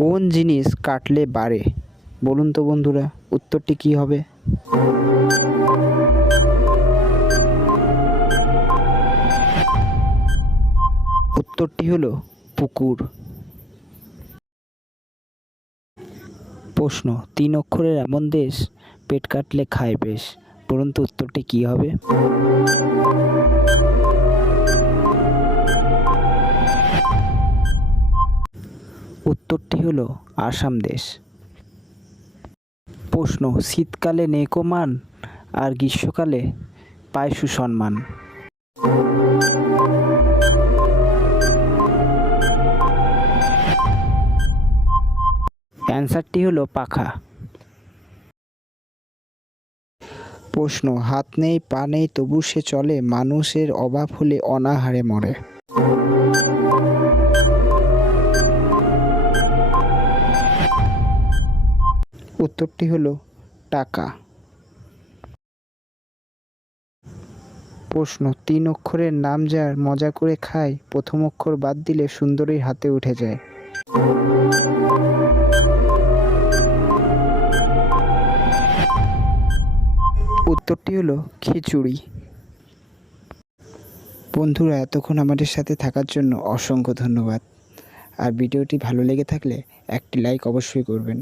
কোন জিনিস কাটলে বাড়ে? বলুন তো বন্ধুরা, উত্তরটি কী হবে? উত্তরটি হলো পুকুর। প্রশ্ন, 3 অক্ষরের এমন দেশ, পেট কাটলে খায় বেশ। বলুন তো উত্তরটি কী হবে? উত্তরটি হলো আসাম দেশ। প্রশ্ন, শীতকালে নেই কো মান, আর গ্রীষ্মকালে পায় সুসম্মান। অ্যান্সারটি হলো পাখা। প্রশ্ন, হাত নেই পা নেই তবু সে চলে, মানুষের অভাব হলে অনাহারে মরে। উত্তরটি হলো টাকা। প্রশ্ন, 3 অক্ষরের নাম যার মজা করে খায়, প্রথম অক্ষর বাদ দিলে সুন্দরীর হাতে উঠে যায়। উত্তরটি হলো খিচুড়ি। বন্ধুরা, এতক্ষণ আমাদের সাথে থাকার জন্য অসংখ্য ধন্যবাদ। আর ভিডিওটি ভালো লেগে থাকলে একটি লাইক অবশ্যই করবেন।